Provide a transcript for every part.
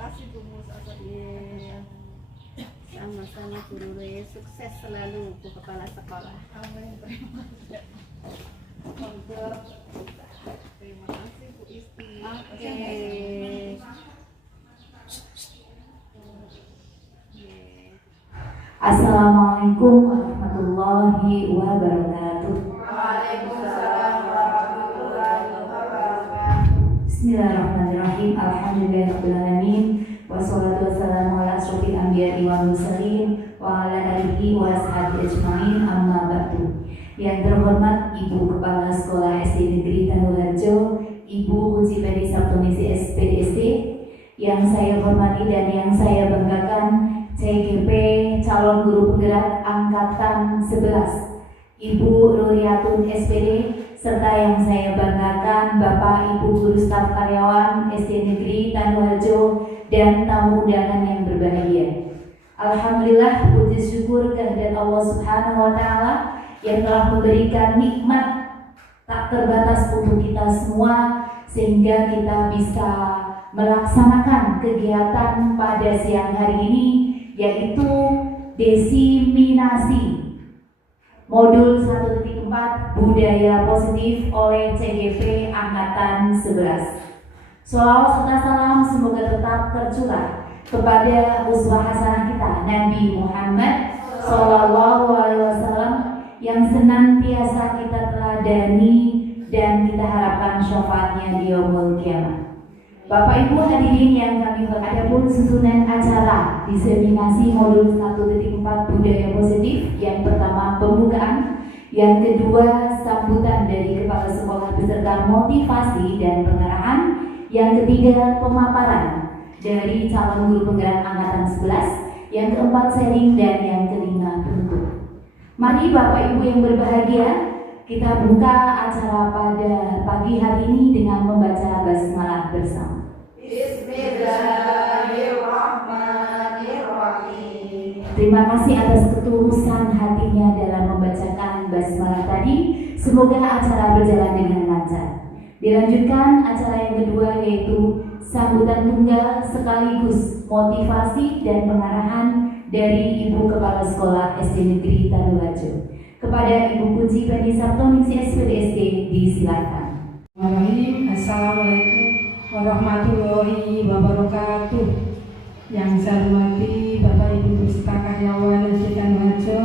kasih Bu Mus atas sama-sama guru Re, sukses selalu Bu Kepala Sekolah. Amin. Terima kasih Bu Isti. Oke. Assalamualaikum warahmatullahi wabarakatuh. Waalaikumsalam warahmatullahi wabarakatuh. Bismillahirrahmanirrahim. Alhamdulillahirrahmanirrahim. Wassalatu wassalamu ala asyrofil anbiya'i wal mursalin wa ala alihi wa ashabihi ajmain, amma ba'du. Yang terhormat Ibu Kepala Sekolah SD Negeri Tanuharjo, Ibu Uji Pedi Sabtonisi SPDSD, yang saya hormati dan yang saya banggakan, CGP calon guru penggerak angkatan 11 Ibu Ruriatun SPD, serta yang saya banggakan Bapak Ibu guru staf karyawan SD Negeri Tanuharjo dan tamu undangan yang berbahagia. Alhamdulillah, puji syukur kehadirat Allah Subhanahu wa taala yang telah memberikan nikmat tak terbatas untuk kita semua sehingga kita bisa melaksanakan kegiatan pada siang hari ini, yaitu desiminasi modul 1.4 budaya positif oleh CGP angkatan 11. Sholawat serta salam semoga tetap tercurah kepada uswah hasanah kita Nabi Muhammad Sallallahu Alaihi Wasallam yang senantiasa kita teladani dan kita harapkan syafaatnya di yaumul kiamat. Bapak Ibu hadirin yang kami hormati, adapun susunan acara diseminasi modul 1.4 budaya positif, yang pertama pembukaan, yang kedua sambutan dari kepala sekolah beserta motivasi dan pengarahan, yang ketiga pemaparan dari calon guru penggerak angkatan 11, yang keempat sharing, dan yang kelima penutup. Mari Bapak Ibu yang berbahagia, kita buka acara pada pagi hari ini dengan membaca basmalah bersama. Bismillahirrahmanirrahim. Terima kasih atas ketulusan hatinya dalam membacakan basmalah tadi. Semoga acara berjalan dengan lancar. Dilanjutkan acara yang kedua, yaitu sambutan tunggal sekaligus motivasi dan pengarahan dari Ibu Kepala Sekolah SD Negeri Tanuharjo. Kepada Ibu Kunci Pedi Sabtonisi SPDSD disilakan. Assalamualaikum warahmatullahi wabarakatuh. Yang saya hormati Bapak Ibu peserta karyawan SD Tanuharjo,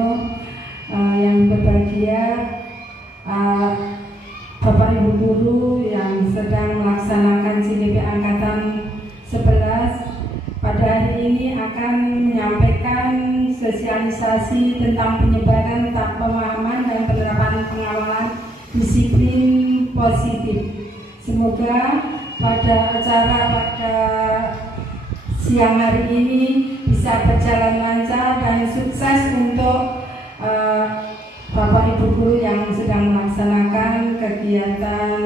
yang berbahagia Bapak Ibu guru yang sedang melaksanakan CGP angkatan 11, pada hari ini akan menyampaikan sosialisasi tentang penyebaran pemahaman dan penerapan pengawalan disiplin positif. Semoga pada siang hari ini bisa berjalan lancar dan sukses untuk Bapak Ibu guru yang sedang melaksanakan kegiatan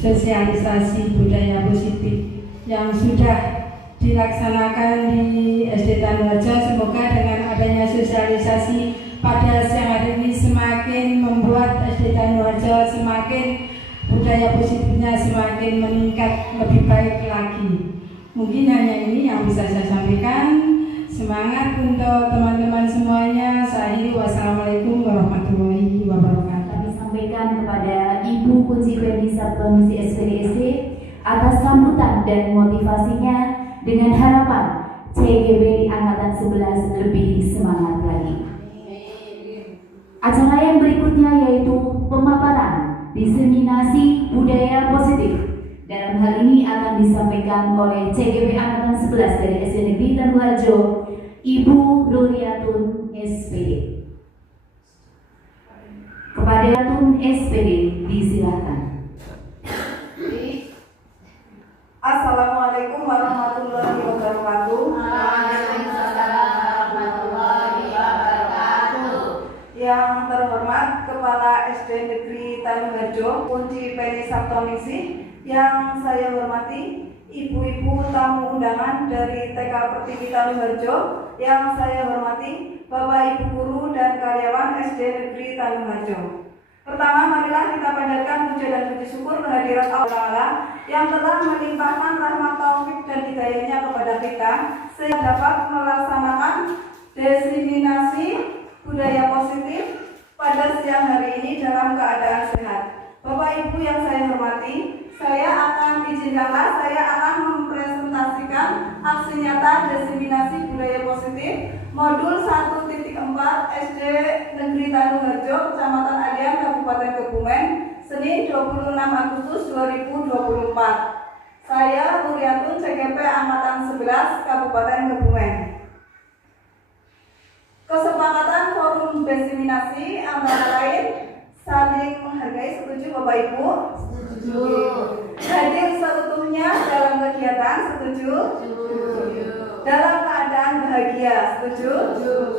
sosialisasi budaya positif yang sudah dilaksanakan di SD Tanuharjo. Semoga dengan adanya sosialisasi pada siang hari ini semakin membuat SD Tanuharjo semakin budaya positifnya semakin meningkat lebih baik lagi. Mungkin hanya ini yang bisa saya sampaikan. Semangat untuk teman-teman semuanya. Wassalamualaikum warahmatullahi wabarakatuh. Kami sampaikan kepada Ibu Kunci Pedi Sabtonisi SPDSD atas sambutan dan motivasinya, dengan harapan CGP di angkatan 11 lebih semangat lagi. Acara yang berikutnya yaitu pemaparan diseminasi budaya positif. Dalam hal ini akan disampaikan oleh CGP angkatan 11 dari SD Negeri Tanuharjo, Ibu Ruriatun SPD. Kepada Ruriatun SPD disilakan. Assalamualaikum warahmatullahi wabarakatuh. Waalaikumsalam warahmatullahi wabarakatuh. Yang terhormat Kepala SD Negeri Tanuharjo, Kunci Pedi Sabtonisi, yang saya hormati ibu-ibu tamu undangan dari TK Pertiwi Tanuharjo, yang saya hormati Bapak Ibu guru dan karyawan SD Negeri Tanuharjo. Pertama, marilah kita panjatkan puja dan puji syukur kehadirat kehadirat Allah yang telah melimpahkan rahmat taufik dan hidayahnya kepada kita sehingga dapat melaksanakan diseminasi budaya positif pada siang hari ini dalam keadaan sehat. Bapak Ibu yang saya hormati, saya akan mempresentasikan aksi nyata diseminasi budaya positif modul 1.4 SD Negeri Tanuharjo, Kecamatan Alian, Kabupaten Kebumen, Senin 26 Agustus 2024. Saya Muriatun CGP Angkatan 11 Kabupaten Kebumen. Kesepakatan forum diseminasi antara lain saling menghargai, setuju Bapak Ibu? Setuju. Hadir seutuhnya dalam kegiatan, setuju? Setuju. Dalam keadaan bahagia, setuju? Setuju.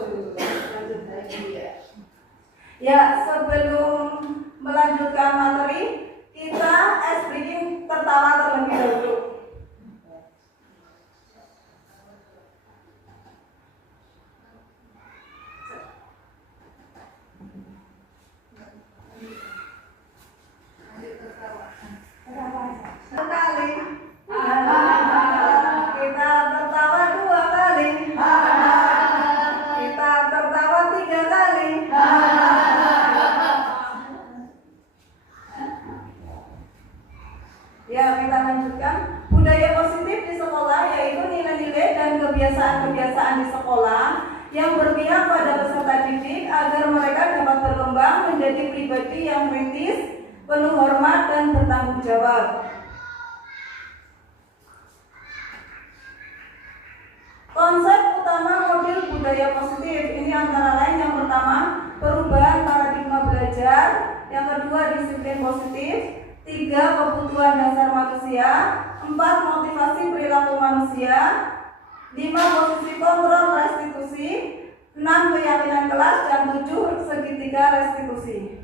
Ya, sebelum melanjutkan materi, kita ice breaking tertawa terlebih dahulu. Sekali, kita tertawa 2 kali, kita tertawa 3 kali. Ya, kita lanjutkan. Budaya positif di sekolah yaitu nilai-nilai dan kebiasaan-kebiasaan di sekolah yang berpihak pada peserta didik agar mereka dapat berkembang menjadi pribadi yang kritis, penuh hormat dan bertanggung jawab. Konsep utama modul budaya positif ini antara lain yang pertama, perubahan paradigma belajar, yang kedua disiplin positif, 3 kebutuhan dasar manusia, 4 motivasi perilaku manusia, 5 posisi kontrol restitusi, 6 keyakinan kelas, dan 7 segitiga restitusi.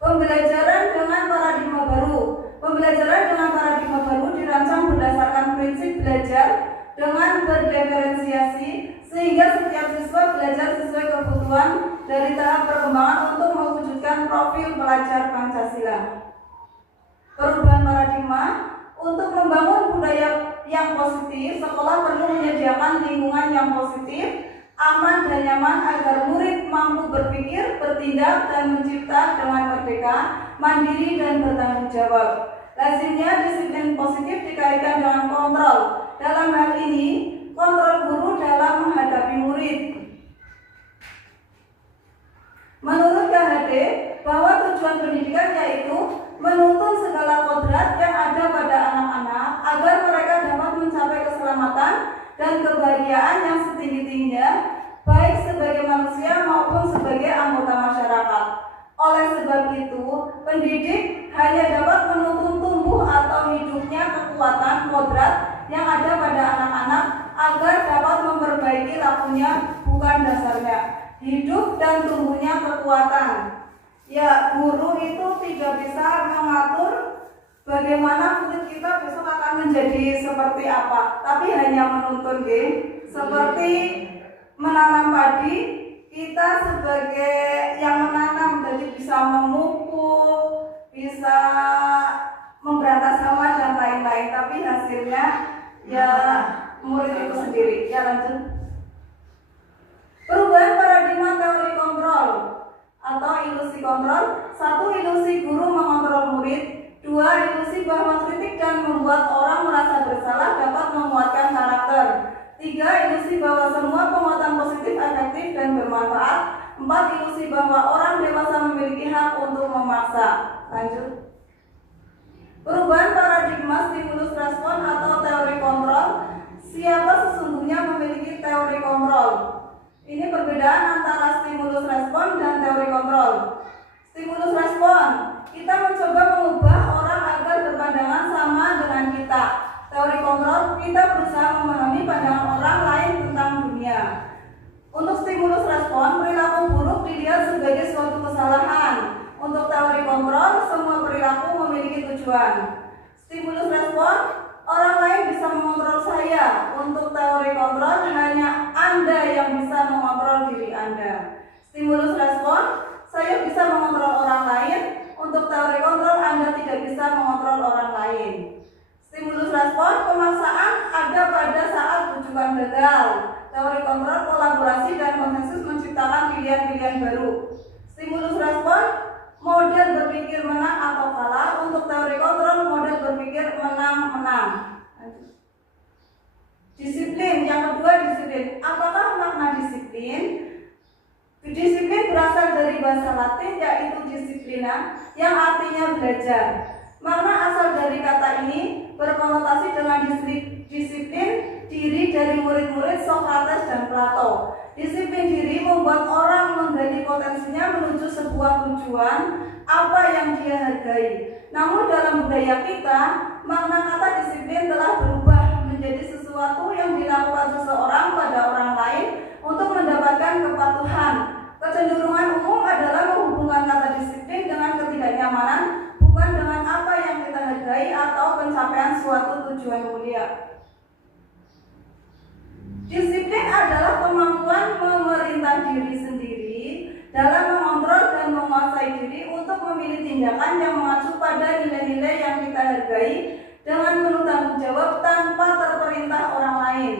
Pembelajaran dengan paradigma baru. Pembelajaran dengan paradigma baru dirancang berdasarkan prinsip belajar dengan berdiferensiasi sehingga setiap siswa belajar sesuai kebutuhan dari tahap perkembangan untuk mewujudkan profil pelajar Pancasila. Perubahan paradigma. Untuk membangun budaya yang positif, sekolah perlu menyediakan lingkungan yang positif, aman dan nyaman agar murid mampu berpikir, bertindak, dan mencipta dengan merdeka, mandiri, dan bertanggung jawab. Lazimnya disiplin positif dikaitkan dengan kontrol. Dalam hal ini, kontrol guru dalam menghadapi murid. Menurut KHD, bahwa tujuan pendidikan yaitu menuntun segala kodrat yang ada pada anak-anak agar mereka dapat mencapai keselamatan dan kebahagiaan yang setinggi-tingginya, baik sebagai manusia maupun sebagai anggota masyarakat. Oleh sebab itu, pendidik hanya dapat menuntun tumbuh atau hidupnya kekuatan kodrat yang ada pada anak-anak agar dapat memperbaiki lakunya, bukan dasarnya. Hidup dan tumbuhnya kekuatan. Ya, guru itu tidak bisa mengatur bagaimana murid kita besok akan menjadi seperti apa, tapi hanya menuntun, seperti menanam padi, kita sebagai yang menanam jadi bisa memupuk, bisa memberantas hama dan lain-lain, tapi hasilnya ya murid itu sendiri. Ya, lanjut. Perubahan paradigma teori kontrol atau ilusi kontrol. 1. Ilusi guru mengontrol murid. 2. Ilusi bahwa kritik dan membuat orang merasa bersalah dapat menguatkan karakter. 3. Ilusi bahwa semua penguatan positif efektif dan bermanfaat. 4. Ilusi bahwa orang dewasa memiliki hak untuk memaksa. Lanjut. Perubahan paradigma stimulus respon atau teori kontrol. Siapa sesungguhnya memiliki teori kontrol? Ini perbedaan antara stimulus respon dan teori kontrol. Stimulus respon, kita mencoba mengubah orang agar berpandangan sama dengan kita. Teori kontrol, kita berusaha memahami pandangan orang lain tentang dunia. Untuk stimulus respon, perilaku buruk dilihat sebagai suatu kesalahan. Untuk teori kontrol, semua perilaku memiliki tujuan. Stimulus respon, orang lain bisa mengontrol saya. Untuk teori kontrol, hanya Anda yang bisa mengontrol diri Anda. Stimulus respon, saya bisa mengontrol orang lain. Untuk teori gagal. Teori kontrol, kolaborasi, dan konsensus menciptakan pilihan-pilihan baru. Stimulus respon, model berpikir menang atau kalah. Untuk teori kontrol, model berpikir menang-menang. Disiplin, yang kedua disiplin. Apakah makna disiplin? Disiplin berasal dari bahasa Latin yaitu disciplina yang artinya belajar. Makna asal dari kata ini berkonotasi dengan disiplin diri dari murid-murid Socrates dan Plato. Disiplin diri membuat orang menggali potensinya menuju sebuah tujuan apa yang dia hargai. Namun dalam budaya kita, makna kata disiplin telah berubah menjadi sesuatu yang dilakukan seseorang pada orang lain untuk mendapatkan kepatuhan. Kecenderungan umum adalah menghubungkan kata disiplin dengan ketidaknyamanan, bukan dengan apa yang kita hargai atau pencapaian suatu tujuan mulia. Disiplin adalah kemampuan memerintah diri sendiri dalam mengontrol dan menguasai diri untuk memilih tindakan yang mengacu pada nilai-nilai yang kita hargai dengan penuh tanggung jawab tanpa terperintah orang lain.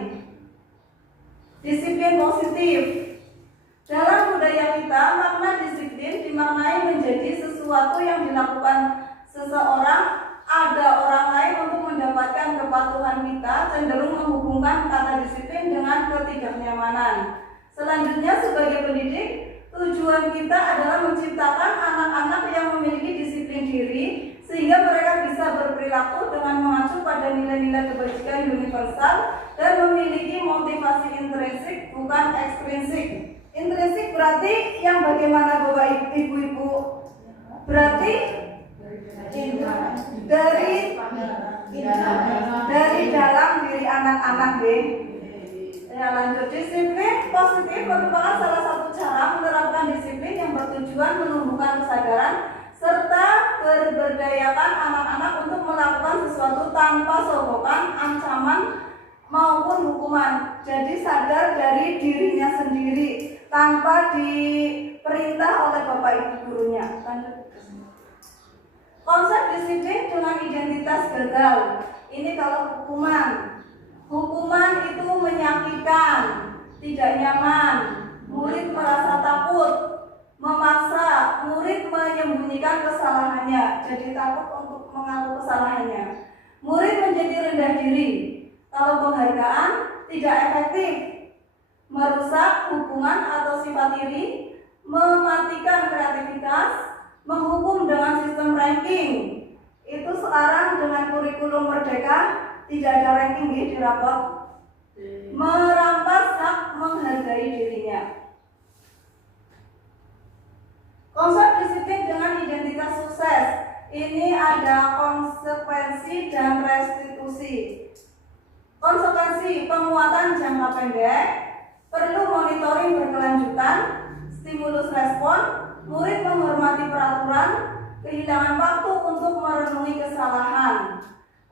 Disiplin positif. Dalam budaya kita, makna disiplin dimaknai menjadi sesuatu yang dilakukan seseorang ada orang lain untuk mendapatkan kepatuhan kita, cenderung menghubungkan kata disiplin dengan ketidaknyamanan. Selanjutnya, sebagai pendidik, tujuan kita adalah menciptakan anak-anak yang memiliki disiplin diri sehingga mereka bisa berperilaku dengan mengacu pada nilai-nilai kebajikan universal dan memiliki motivasi intrinsik bukan ekstrinsik. Intrinsik berarti yang bagaimana Bapak Ibu? Berarti dari dalam diri anak-anak deh. Ya, lanjut. Disiplin positif merupakan salah satu cara menerapkan disiplin yang bertujuan menumbuhkan kesadaran serta berberdayakan anak-anak untuk melakukan sesuatu tanpa sogokan, ancaman maupun hukuman. Jadi sadar dari dirinya sendiri tanpa diperintah oleh Bapak Ibu gurunya. Konsep disiplin dengan identitas gagal. Ini kalau hukuman. Hukuman itu menyakitkan, tidak nyaman. Murid merasa takut, memaksa murid menyembunyikan kesalahannya, jadi takut untuk mengaku kesalahannya. Murid menjadi rendah diri. Kalau penghargaan tidak efektif, merusak hubungan atau sifat iri, mematikan kreativitas, menghukum dengan sistem ranking. Itu sekarang dengan kurikulum merdeka tidak ada ranking di rapot. Merampas hak menghargai dirinya. Konsep disiplin dengan identitas sukses. Ini ada konsekuensi dan restitusi. Konsekuensi penguatan jangka pendek, perlu monitoring berkelanjutan, stimulus respon, murid menghormati peraturan, kehilangan waktu untuk merenungi kesalahan.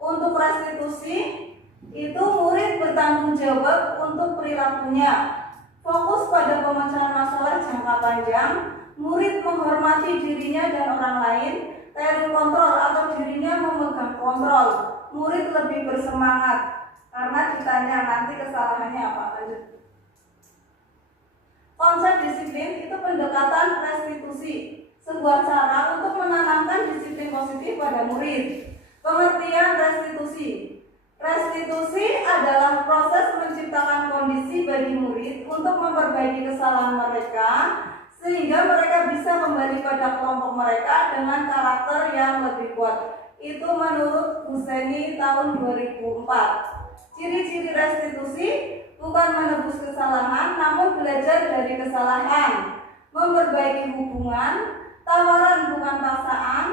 Untuk restitusi, itu murid bertanggung jawab untuk perilakunya. Fokus pada pemecahan masalah jangka panjang, murid menghormati dirinya dan orang lain. Teori kontrol atau dirinya memegang kontrol, murid lebih bersemangat karena ditanya nanti kesalahannya apa. Lanjut. Konsep disiplin itu pendekatan restitusi, sebuah cara untuk menanamkan disiplin positif pada murid. Pengertian restitusi. Restitusi adalah proses menciptakan kondisi bagi murid untuk memperbaiki kesalahan mereka sehingga mereka bisa kembali pada kelompok mereka dengan karakter yang lebih kuat. Itu menurut Husseini tahun 2004. Ciri-ciri restitusi bukan menebus kesalahan, namun belajar dari kesalahan, memperbaiki hubungan, tawaran bukan paksaan,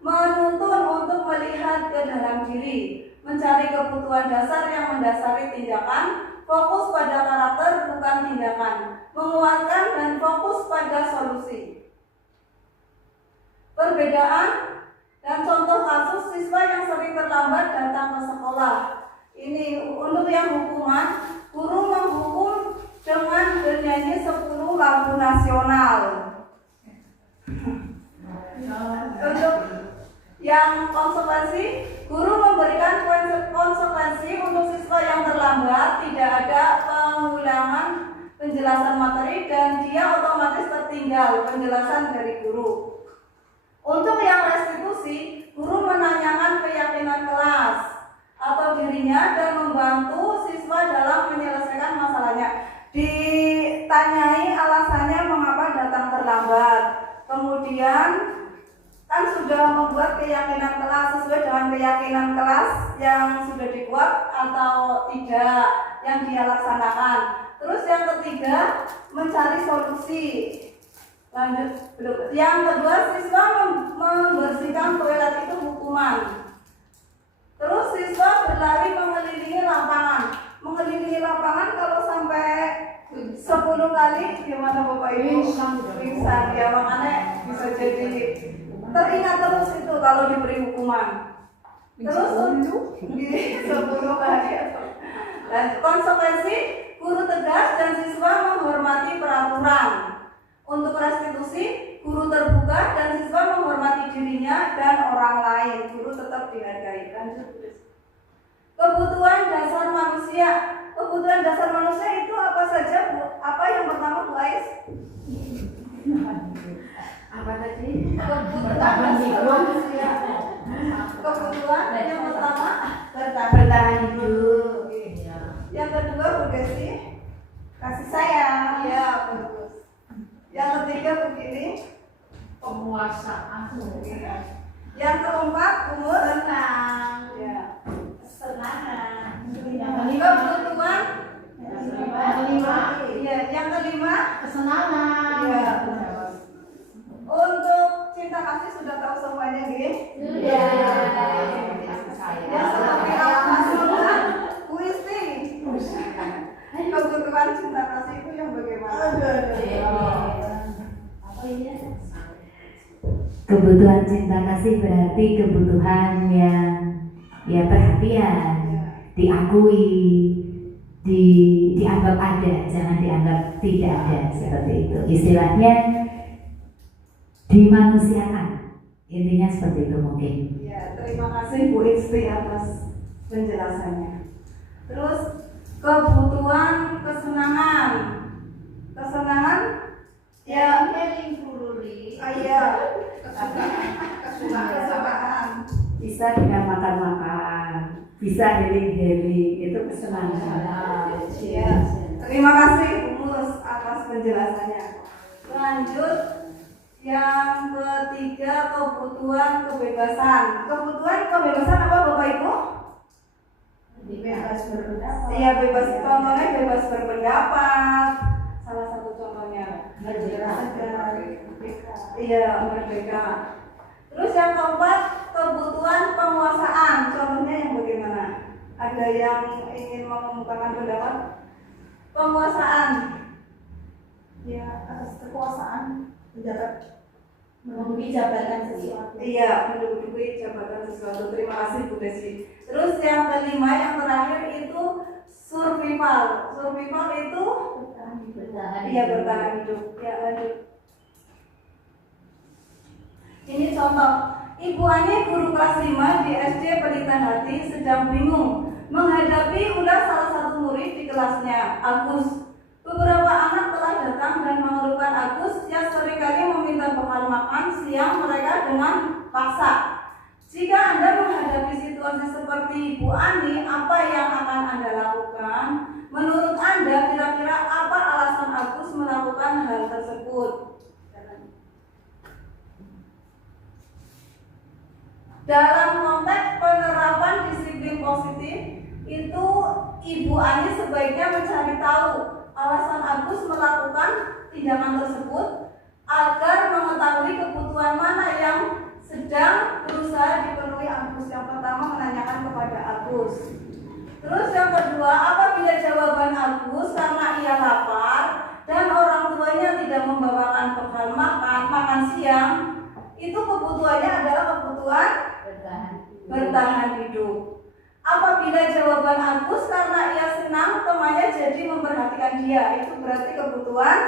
menuntun untuk melihat ke dalam diri, mencari kebutuhan dasar yang mendasari tindakan, fokus pada karakter bukan tindakan, menguatkan dan fokus pada solusi. Perbedaan dan contoh kasus siswa yang sering terlambat datang ke sekolah. Ini untuk yang hukuman, guru menghukum dengan bernyanyi 10 lagu nasional. Untuk Yang konsekuensi, guru memberikan konsekuensi untuk siswa yang terlambat, tidak ada pengulangan penjelasan materi dan dia otomatis tertinggal penjelasan dari guru. Untuk yang restitusi, guru menanyakan keyakinan kelas atau dirinya dan membantu siswa dalam menyelesaikan masalahnya. Ditanyai alasannya mengapa datang terlambat. Kemudian kan sudah membuat keyakinan kelas sesuai dengan keyakinan kelas yang sudah dibuat atau tidak yang dia laksanakan. Terus yang ketiga, mencari solusi. Lanjut, yang kedua, siswa membersihkan toilet itu hukuman. Terus siswa berlari mengelilingi lapangan. Mengelilingi lapangan kalau sampai 10 kali gimana Bapak Ibu? Pingsan ya, makanya bisa jadi teringat terus itu kalau diberi hukuman. Terus 10 kali. Dan konsekuensi, guru tegas dan siswa menghormati peraturan. Untuk restitusi, guru terbuka dan siswa menghormati dirinya dan orang lain. Guru tetap dihargai. Lanjut. Kebutuhan dasar manusia. Kebutuhan dasar manusia itu apa saja, Bu? Apa yang pertama, Bu Ais? Apa tadi? Kebutuhan dasar manusia. Kebutuhan yang pertama Bertahan hidup. Yang kedua, Bu Desi, kasih sayang. Ya, bagus. Yang ketiga begini, Penguasaan. yang keempat umur Tenang. ya. Kesenangan. Kebutuhan ya. Yang kelima Kesenangan. ya. Untuk cinta kasih sudah tahu semuanya gitu. Sudah. Yang seperti apa sudah Bu Isti. Kebutuhan cinta kasih itu yang bagaimana? Kebutuhan cinta kasih berarti kebutuhan yang ya perhatian, diakui, dianggap ada, jangan dianggap tidak ada, seperti itu. Istilahnya dimanusiakan, intinya seperti itu mungkin. Ya, terima kasih Bu Isti atas penjelasannya. Terus kebutuhan kesenangan. Kesenangan ya iya. Kesukaan. Bisa dengan makan-makan, bisa healing-healing, itu kesenangan. Ya. Terima kasih Bu Mus atas penjelasannya. Lanjut, yang ketiga, kebutuhan kebebasan. Kebutuhan kebebasan apa Bapak Ibu? Bebas berpendapat. Iya, bebas, contohnya bebas berpendapat. Salah satu contohnya iya, merdeka. Terus yang keempat, kebutuhan penguasaan. Contohnya yang bagaimana? Ada yang ingin mengemukakan pendapat? Penguasaan. Ya, atas kekuasaan pejabat Menduduki jabatan sesuatu. iya, menduduki jabatan sesuatu. Terima kasih Bu Desi. Terus yang kelima, yang terakhir itu survival. Survival itu Bertahan. iya, bertahan hidup. Ya, lanjut. Ini contoh. Ibu Ani, guru kelas 5 di SD Pelita Hati, sedang bingung menghadapi ulah salah satu murid di kelasnya, Agus. Beberapa anak telah datang dan mengeluhkan Agus yang seringkali meminta bekal makan siang mereka dengan paksa. Jika Anda menghadapi situasi seperti Ibu Ani, apa yang akan Anda lakukan? Menurut Anda, kira-kira apa alasan Agus melakukan hal tersebut? Dalam konteks penerapan disiplin positif, itu Ibu Ani sebaiknya mencari tahu alasan Agus melakukan tindakan tersebut agar mengetahui kebutuhan mana yang sedang berusaha dipenuhi Agus. Yang pertama, menanyakan kepada Agus. Terus yang kedua, apabila jawaban Agus karena ia lapar dan orang tuanya tidak membawakan bekal makan siang, itu kebutuhannya adalah kebutuhan bertahan hidup. Apabila jawaban Agus karena ia senang temannya jadi memperhatikan dia, itu berarti kebutuhan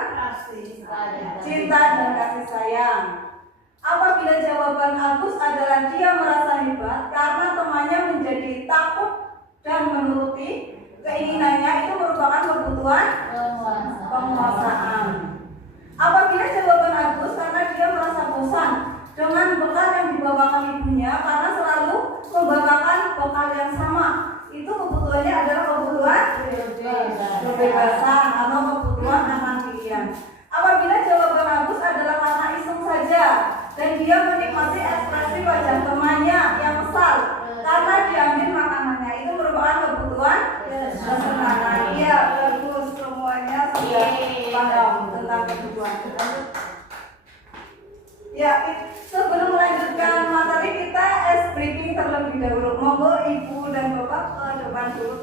cinta dan kasih sayang. Apabila jawaban Agus adalah dia merasa takut dan menuruti keinginannya itu merupakan kebutuhan penguasaan. Apabila jawaban Agus karena dia merasa bosan dengan bekal yang dibawakan ibunya karena selalu membawakan bekal yang sama, itu kebutuhannya adalah kebutuhan kebebasan atau kebutuhan aman pilihan. Apabila jawaban Agus adalah karena iseng saja dan dia menikmati ekspresi wajah temannya yang kesal karena diambil makanannya, itu merupakan kebutuhan kesenangan. Iya, bagus, semuanya sudah paham tentang kebutuhan. Ya, sebelum melanjutkan materi kita briefing terlebih dahulu. Monggo Ibu dan Bapak ke depan dulu.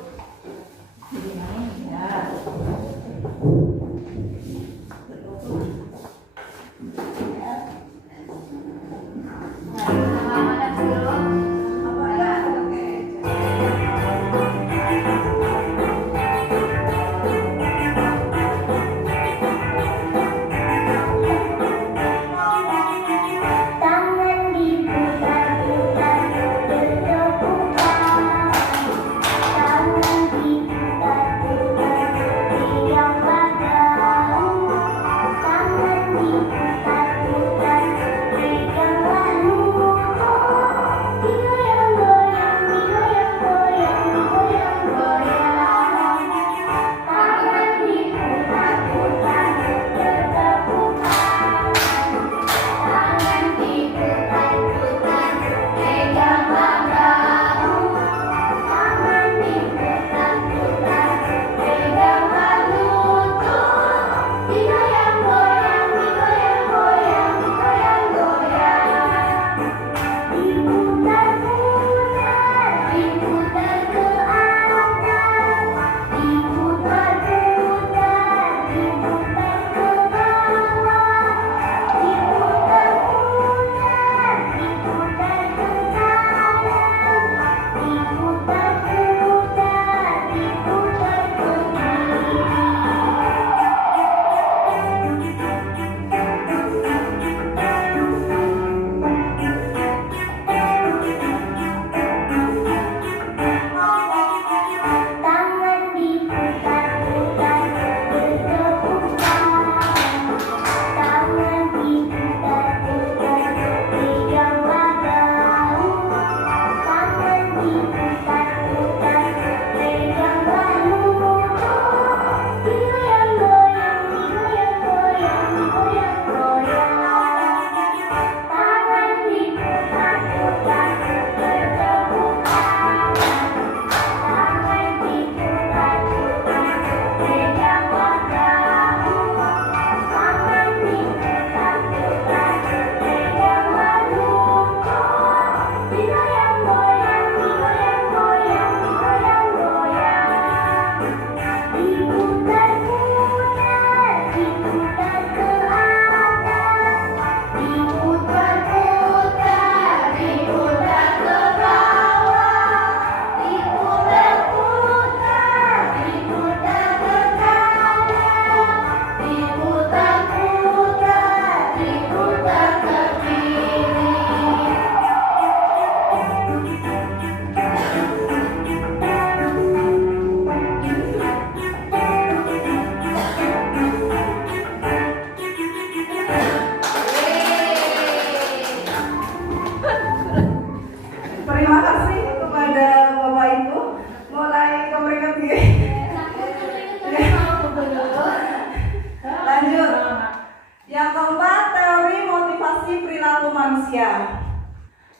manusia.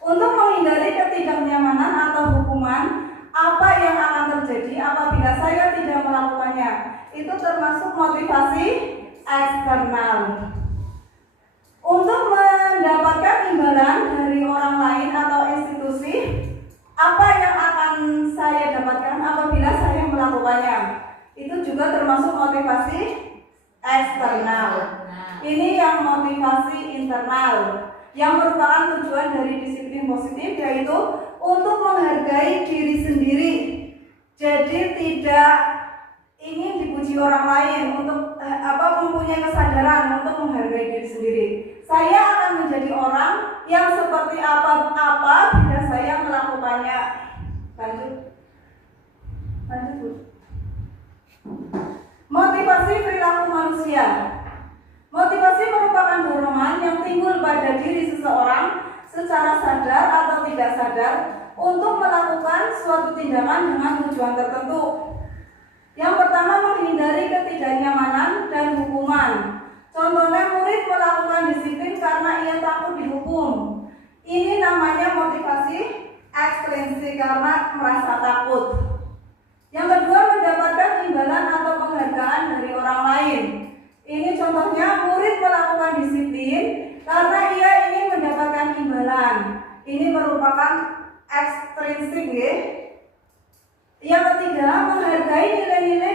Untuk menghindari ketidaknyamanan atau hukuman, apa yang akan terjadi apabila saya tidak melakukannya? Itu termasuk motivasi eksternal. Untuk mendapatkan imbalan dari orang lain atau institusi, apa yang akan saya dapatkan apabila saya melakukannya? Itu juga termasuk motivasi eksternal. Ini yang motivasi internal, yang merupakan tujuan dari disiplin positif, yaitu untuk menghargai diri sendiri. Jadi tidak ingin dipuji orang lain, untuk mempunyai kesadaran untuk menghargai diri sendiri. Saya akan menjadi orang yang seperti apa bila saya melakukannya. Lanjut. secara sadar atau tidak sadar untuk melakukan suatu tindakan dengan tujuan tertentu. Yang pertama, menghindari ketidaknyamanan dan hukuman. Contohnya, murid melakukan disiplin karena ia takut dihukum. Ini namanya motivasi ekstrinsik karena merasa takut. Yang kedua, mendapatkan imbalan atau penghargaan dari orang lain. Ini contohnya, murid melakukan disiplin karena ia ingin mendapatkan imbalan. Ini merupakan ekstrinsik, ya. Yang ketiga, menghargai nilai-nilai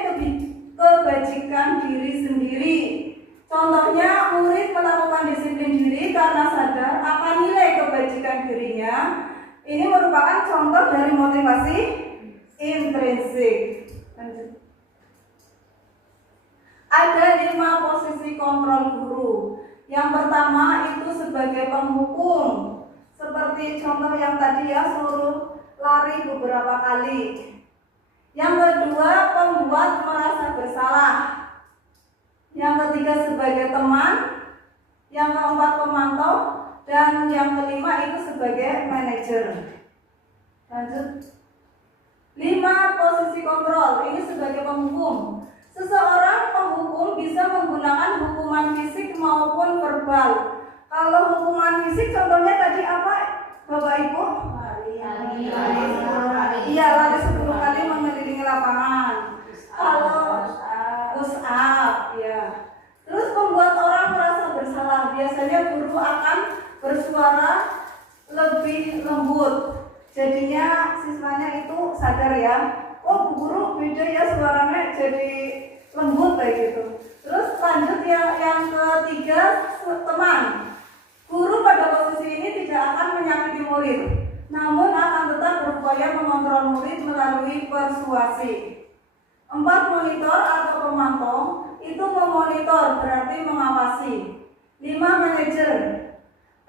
kebajikan diri sendiri. Contohnya, murid melakukan disiplin diri karena sadar akan nilai kebajikan dirinya. Ini merupakan contoh dari motivasi intrinsik. Ada 5 posisi kontrol guru. Yang pertama itu sebagai penghukum, seperti contoh yang tadi ya, suruh lari beberapa kali. Yang kedua, pembuat merasa bersalah. Yang ketiga, sebagai teman. Yang keempat, pemantau. Dan yang kelima itu sebagai manajer. Lanjut. 5 posisi kontrol, ini sebagai penghukum. Seseorang penghukum bisa menggunakan hukuman fisik maupun verbal. Kalau hukuman fisik contohnya tadi apa, Bapak Ibu? Iya, lari 10 kali mengelilingi lapangan. Kalau push up, ya. Terus membuat orang merasa bersalah. Biasanya guru akan bersuara lebih lembut. Jadinya siswanya itu sadar ya. Oh, Bu Guru beda ya suaranya jadi lembut kayak gitu. Terus lanjut yang ketiga, teman. Guru pada posisi ini tidak akan menyakiti murid, namun akan tetap berupaya mengontrol murid melalui persuasi. 4, monitor atau pemantau, itu memonitor berarti mengawasi. 5, manajer.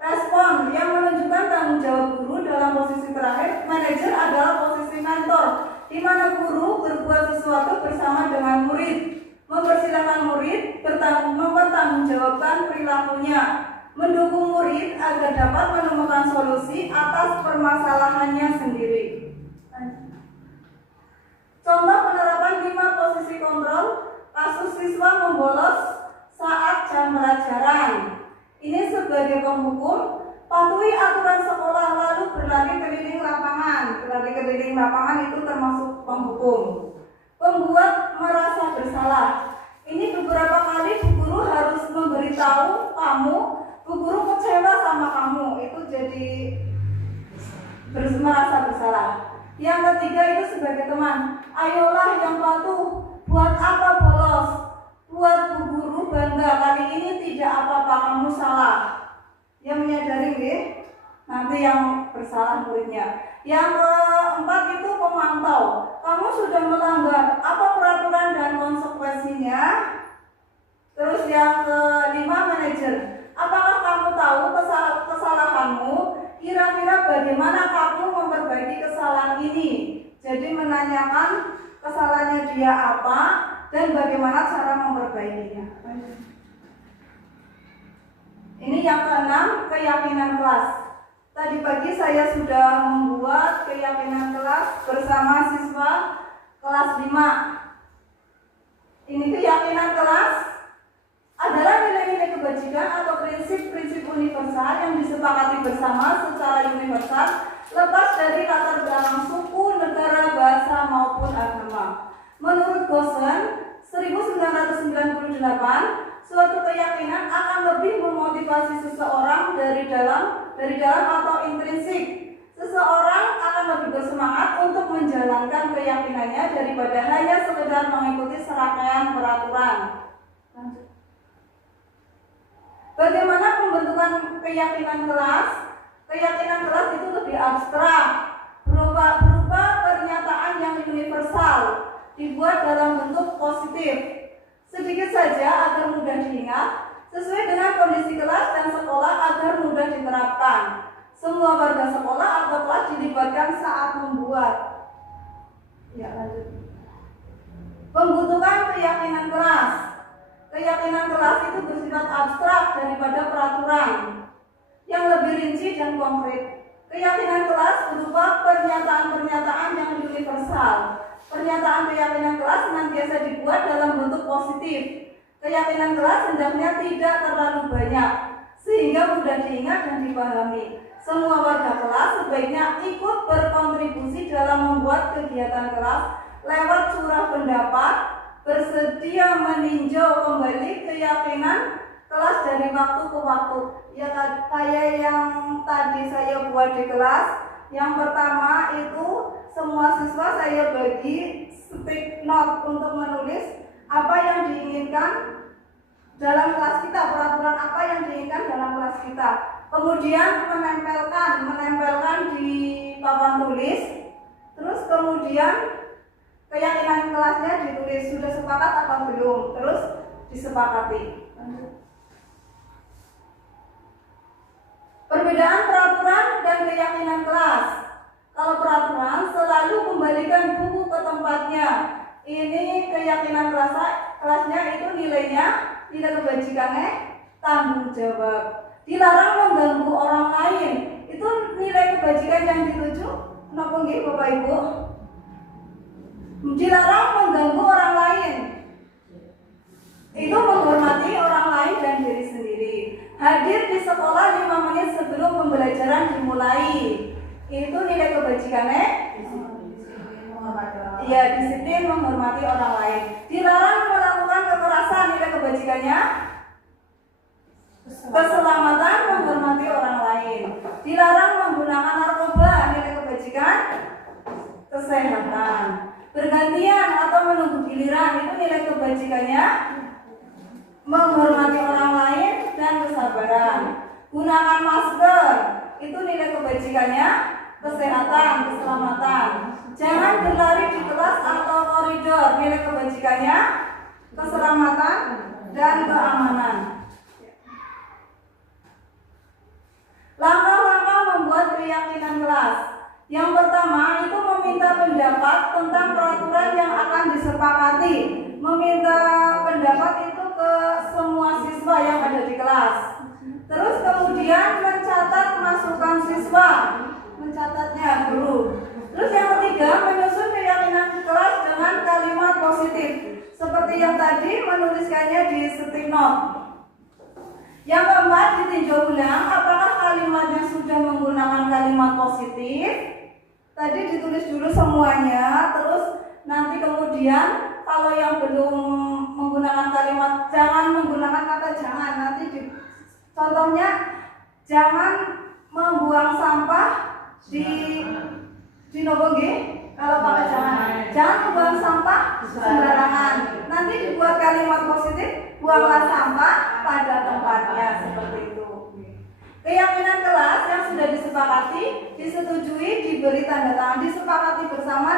Respon yang menunjukkan tanggung jawab guru dalam posisi terakhir. Manajer adalah posisi mentor, di mana guru berbuat sesuatu bersama dengan murid, mempersilahkan murid mempertanggungjawabkan perilakunya, mendukung murid agar dapat menemukan solusi atas permasalahannya sendiri. Contoh penerapan 5 posisi kontrol. Kasus siswa membolos saat jam pelajaran. Ini sebagai penghukum, patuhi aturan sekolah lalu berlari keliling lapangan. Berlari keliling lapangan itu termasuk penghukum. Pembuat merasa bersalah. Ini beberapa kali Bu Guru harus memberitahu kamu, Bu Guru kecewa sama kamu, itu jadi merasa bersalah. Yang ketiga itu sebagai teman. Ayolah yang patuh, buat apa bolos? Buat Bu Guru bangga, kali ini tidak apa-apa, kamu salah. Yang menyadari nih, nanti yang bersalah muridnya. Yang keempat itu pemantau. Kamu sudah melanggar apa peraturan dan konsekuensinya? Terus yang kelima, manajer. Apakah kamu tahu kesalahanmu? Kira-kira bagaimana kamu memperbaiki kesalahan ini? Jadi menanyakan kesalahannya dia apa dan bagaimana cara memperbaikinya. Ini yang keenam, keyakinan kelas. Tadi pagi saya sudah membuat keyakinan kelas bersama siswa kelas 5. Ini keyakinan kelas adalah nilai-nilai kebajikan atau prinsip-prinsip universal yang disepakati bersama secara universal, lepas dari latar belakang suku, negara, bahasa maupun agama. Menurut Gosen 1998, suatu keyakinan akan lebih memotivasi seseorang dari dalam atau intrinsik. Seseorang akan lebih bersemangat untuk menjalankan keyakinannya daripada hanya sekedar mengikuti serangkaian peraturan. Bagaimana pembentukan keyakinan kelas? Keyakinan kelas itu lebih abstrak, berupa pernyataan yang universal, dibuat dalam bentuk positif. Sedikit saja agar mudah diingat, sesuai dengan kondisi kelas dan sekolah agar mudah diterapkan. Semua warga sekolah atau kelas dilibatkan saat membuat. Ya, lanjut. Pembentukan keyakinan kelas. Keyakinan kelas itu bersifat abstrak daripada peraturan. yang lebih rinci dan konkret. Keyakinan kelas berupa pernyataan-pernyataan yang universal. Pernyataan keyakinan kelas senantiasa dibuat dalam bentuk positif. Keyakinan kelas hendaknya tidak terlalu banyak, sehingga mudah diingat dan dipahami. Semua warga kelas sebaiknya ikut berkontribusi dalam membuat kegiatan kelas lewat surah pendapat, bersedia meninjau kembali keyakinan kelas dari waktu ke waktu. Ya kayak yang tadi saya buat di kelas. Yang pertama itu semua siswa saya bagi stick note untuk menulis apa yang diinginkan dalam kelas kita, peraturan apa yang diinginkan dalam kelas kita. Kemudian menempelkan di papan tulis. Terus kemudian keyakinan kelasnya ditulis, sudah sepakat apa belum, terus disepakati. Perbedaan peraturan dan keyakinan kelas. Kalau peraturan selalu kembalikan buku ke tempatnya. Ini keyakinan kelasnya itu nilainya, nilai kebajikannya tanggung jawab. Dilarang mengganggu orang lain. Itu nilai kebajikan yang dituju. Kenapa nggih Bapak Ibu? Dilarang mengganggu orang lain. Itu menghormati orang lain dan diri sendiri. Hadir di sekolah 5 menit sebelum pembelajaran dimulai. Itu nilai kebajikannya. Ya, disiplin menghormati orang lain. Dilarang melakukan kekerasan, nilai kebajikannya. Keselamatan menghormati orang lain. Dilarang menggunakan narkoba, nilai kebajikan. Kesehatan. Bergantian atau menunggu giliran, itu nilai kebajikannya. Menghormati orang lain dan kesabaran. Gunakan masker, itu nilai kebajikannya. Kesehatan, keselamatan. Jangan berlari di kelas atau koridor, nilai kebajikannya. Keselamatan dan keamanan. Langkah-langkah membuat keyakinan kelas. Yang pertama itu meminta pendapat tentang peraturan yang akan disepakati. Meminta pendapat itu ke semua siswa yang ada di kelas. Terus kemudian mencatat masukan siswa, mencatatnya guru. Terus yang ketiga menyusun keyakinan kelas dengan kalimat positif. Seperti yang tadi menuliskannya di stick note. Yang keempat ditinjau ulang apakah kalimatnya sudah menggunakan kalimat positif. Tadi ditulis dulu semuanya, terus nanti kemudian kalau yang belum menggunakan kalimat, jangan menggunakan kata jangan. Contohnya jangan membuang sampah di nopo nggih. Kalau pakai jangan membuang sampah sembarangan. Nanti dibuat kalimat positif, buanglah sampah pada tempatnya, seperti itu. Keyakinan kelas yang sudah disepakati, disetujui, diberi tanda tangan, disepakati bersama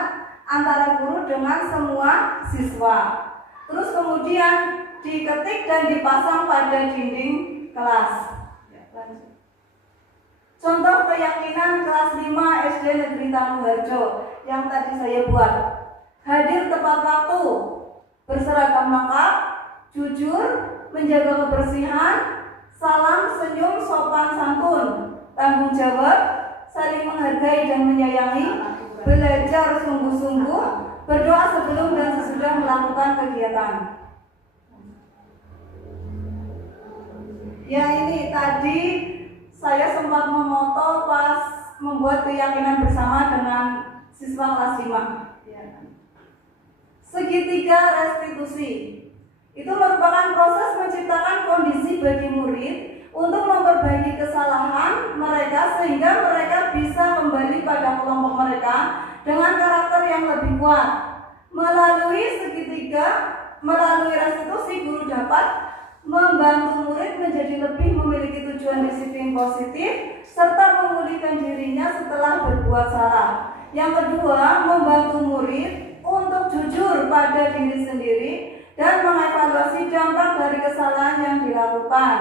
antara guru dengan semua siswa. Terus kemudian diketik dan dipasang pada dinding kelas. Contoh keyakinan kelas 5 SD Negeri Tamuharjo yang tadi saya buat. Hadir tepat waktu, berseragam lengkap, jujur, menjaga kebersihan, salam, senyum, sopan santun, tanggung jawab, saling menghargai dan menyayangi, belajar sungguh-sungguh, berdoa sebelum dan sesudah melakukan kegiatan. Ya ini tadi saya sempat memoto pas membuat keyakinan bersama dengan siswa kelas 5. Segitiga restitusi itu merupakan proses menciptakan kondisi bagi murid untuk memperbaiki kesalahan mereka sehingga mereka bisa kembali pada kelompok mereka dengan karakter yang lebih kuat. Melalui restitusi guru dapat membantu murid menjadi lebih memiliki tujuan disiplin positif serta memulihkan dirinya setelah berbuat salah. Yang kedua, membantu murid untuk jujur pada diri sendiri dan mengevaluasi dampak dari kesalahan yang dilakukan.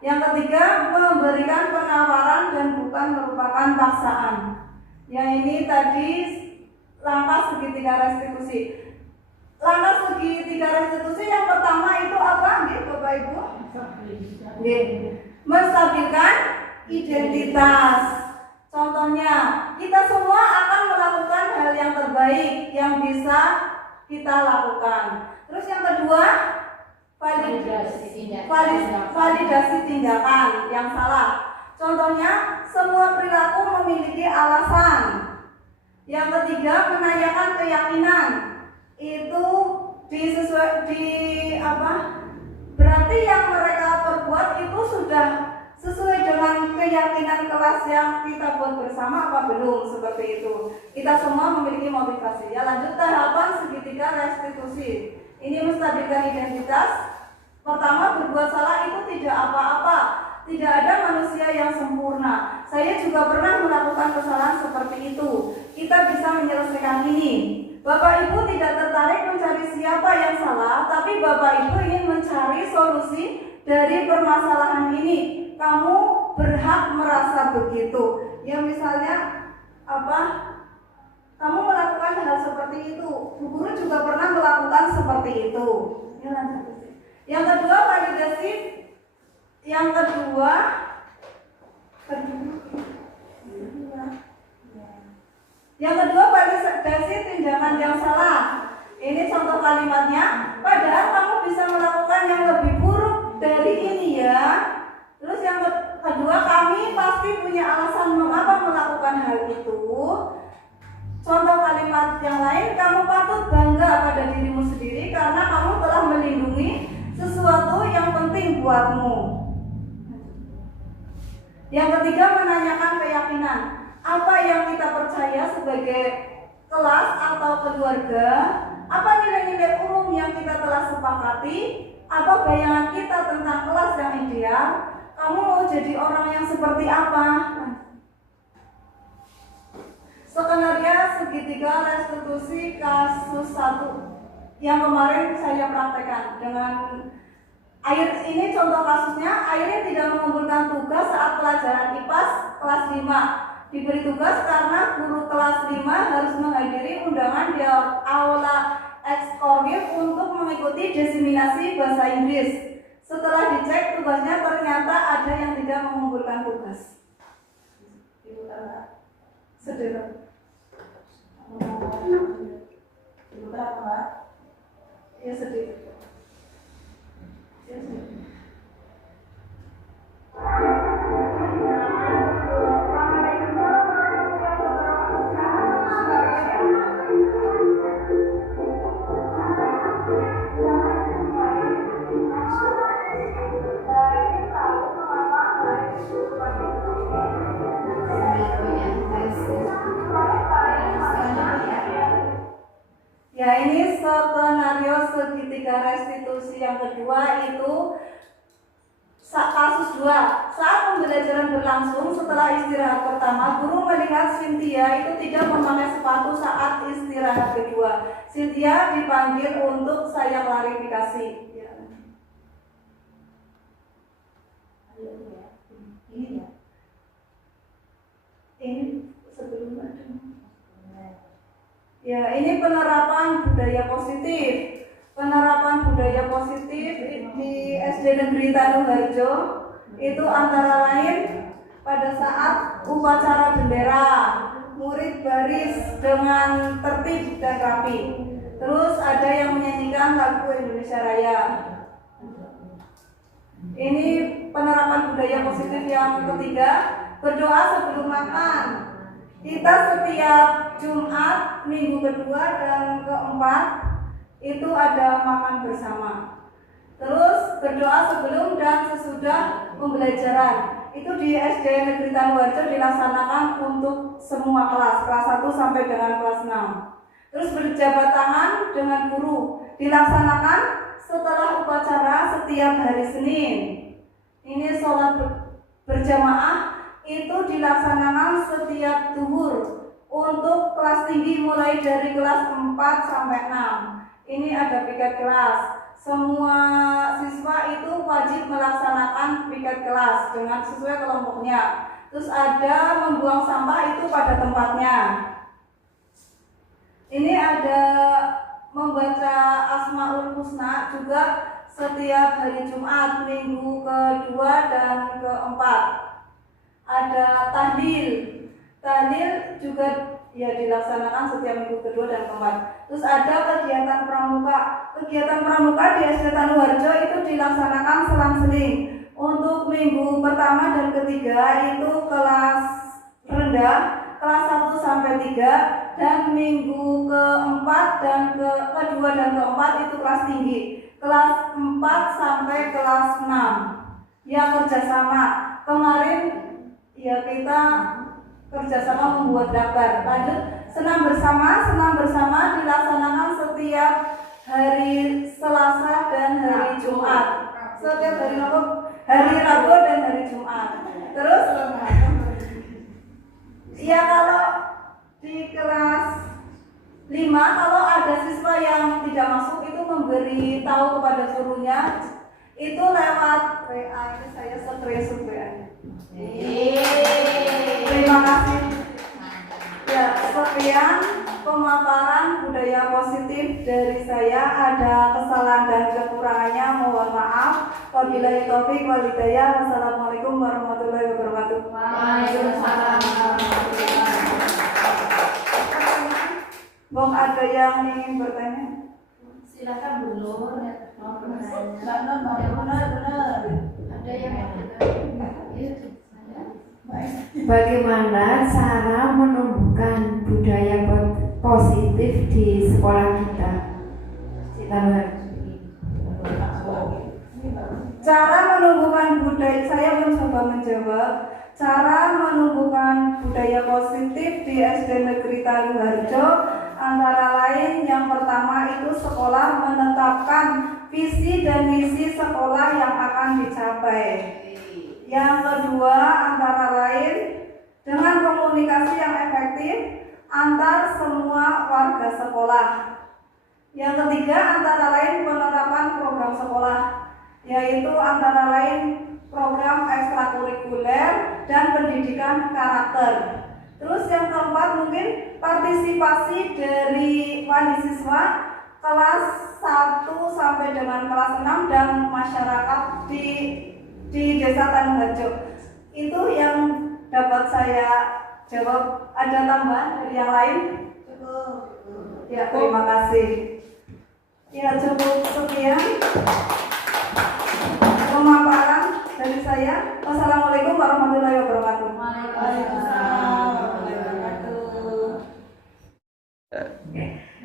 Yang ketiga, memberikan penawaran dan bukan merupakan paksaan. Yang ini tadi langkah segitiga restitusi. Langkah segitiga restitusi yang pertama itu apa, Bapak Ibu? Menstabilkan identitas. Contohnya, kita semua akan melakukan hal yang terbaik yang bisa kita lakukan. Terus yang kedua, validasi tindakan yang salah. Contohnya, semua perilaku memiliki alasan. Yang ketiga, menanyakan keyakinan. Itu berarti yang mereka perbuat itu sudah sesuai dengan keyakinan kelas yang kita buat bersama apa belum, seperti itu. Kita semua memiliki motivasi. Ya, lanjut tahapan segitiga restitusi. Ini menstabilkan identitas. Pertama, berbuat salah itu tidak apa-apa. Tidak ada manusia yang sempurna. Saya juga pernah melakukan kesalahan seperti itu. Kita bisa menyelesaikan ini. Bapak Ibu tidak tertarik mencari siapa yang salah, tapi Bapak Ibu ingin mencari solusi dari permasalahan ini. Kamu berhak merasa begitu. Ya, misalnya kamu melakukan hal seperti itu. Bu Guru juga pernah melakukan seperti itu. Ya, lanjut. Yang kedua, validasi. Yang kedua validasi tindakan yang salah. Ini contoh kalimatnya. Padahal kamu bisa melakukan yang lebih buruk dari ini ya. Terus yang kedua, kami pasti punya alasan mengapa melakukan hal itu. Contoh kalimat yang lain, kamu patut bangga pada dirimu sendiri karena kamu telah melindungi sesuatu yang penting buatmu. Yang ketiga, menanyakan keyakinan. Apa yang kita percaya sebagai kelas atau keluarga? Apa nilai-nilai umum yang kita telah sepakati? Apa bayangan kita tentang kelas yang ideal? Kamu mau jadi orang yang seperti apa? Skenario segitiga restitusi kasus 1 yang kemarin saya praktekkan dengan Air. Ini contoh kasusnya. Airnya tidak mengumpulkan tugas saat pelajaran IPAS kelas 5. Diberi tugas karena guru kelas 5 harus menghadiri undangan di aula ekskorikur untuk mengikuti diseminasi bahasa Inggris. Setelah dicek tugasnya ternyata ada yang tidak mengumpulkan tugas. Sederhana. Ya, sedih. Ya, ini skenario segitiga restitusi yang kedua itu kasus 2. Saat pembelajaran berlangsung setelah istirahat pertama, guru melihat Cynthia itu tidak memakai sepatu saat istirahat kedua. Cynthia dipanggil untuk saya klarifikasi. Ini sebelum ya, ini penerapan budaya positif. Penerapan budaya positif di SD Negeri Tanuharjo itu antara lain pada saat upacara bendera, murid baris dengan tertib dan rapi. Terus ada yang menyanyikan lagu Indonesia Raya. Ini penerapan budaya positif yang ketiga, berdoa sebelum makan. Kita setiap Jumat, minggu kedua dan keempat itu ada makan bersama. Terus berdoa sebelum dan sesudah pembelajaran. Itu di SD Negeri Tanuharjo dilaksanakan untuk semua kelas 1 sampai dengan kelas 6. Terus berjabat tangan dengan guru dilaksanakan setelah upacara setiap hari Senin. Ini sholat berjamaah itu dilaksanakan setiap zuhur untuk kelas tinggi mulai dari kelas 4 sampai 6. Ini ada piket kelas. Semua siswa itu wajib melaksanakan piket kelas dengan sesuai kelompoknya. Terus ada membuang sampah itu pada tempatnya. Ini ada membaca Asmaul Husna juga setiap hari Jumat, minggu kedua dan keempat. ada tahlil. Tahlil juga ya dilaksanakan setiap minggu kedua dan keempat. Terus ada kegiatan pramuka. Kegiatan pramuka di SD Tanuharjo itu dilaksanakan selang-seling. Untuk minggu pertama dan ketiga itu kelas rendah, kelas 1 sampai 3, dan minggu keempat dan kedua dan keempat itu kelas tinggi, kelas 4 sampai kelas 6. Ya kerjasama. Kemarin ya kita kerjasama membuat daftar. Lanjut, senam bersama dilaksanakan setiap hari Selasa dan hari Jumat. Setiap hari Rabu dan hari Jumat. Terus ya kalau di kelas 5 kalau ada siswa yang tidak masuk itu memberi tahu kepada gurunya itu lewat WA. Ini saya screenshot WA-nya. Terima kasih. Ya, sekian pemaparan budaya positif dari saya. Ada kesalahan dan kekurangannya, mohon maaf. Wabillahi taufik wal hidayah. Wassalamualaikum warahmatullahi wabarakatuh. Waalaikumsalam. Bang, ada yang ingin bertanya? Silakan Bu Nur. Benar. Ada yang Bagaimana cara menumbuhkan budaya positif di sekolah kita? Cara menumbuhkan budaya, saya mencoba menjawab. Cara menumbuhkan budaya positif di SD Negeri Tanuharjo antara lain yang pertama itu sekolah menetapkan visi dan misi sekolah yang akan dicapai. Yang kedua antara lain dengan komunikasi yang efektif antar semua warga sekolah. Yang ketiga antara lain penerapan program sekolah, yaitu antara lain program ekstrakurikuler dan pendidikan karakter. Terus yang keempat mungkin partisipasi dari wali siswa kelas 1 sampai dengan kelas 6 dan masyarakat di Desa Tanuharjo. Itu yang dapat saya jawab. Ada tambahan dari yang lain? Ya, terima kasih. Ya, cukup sekian pemaparan dari saya. Wassalamualaikum warahmatullahi wabarakatuh.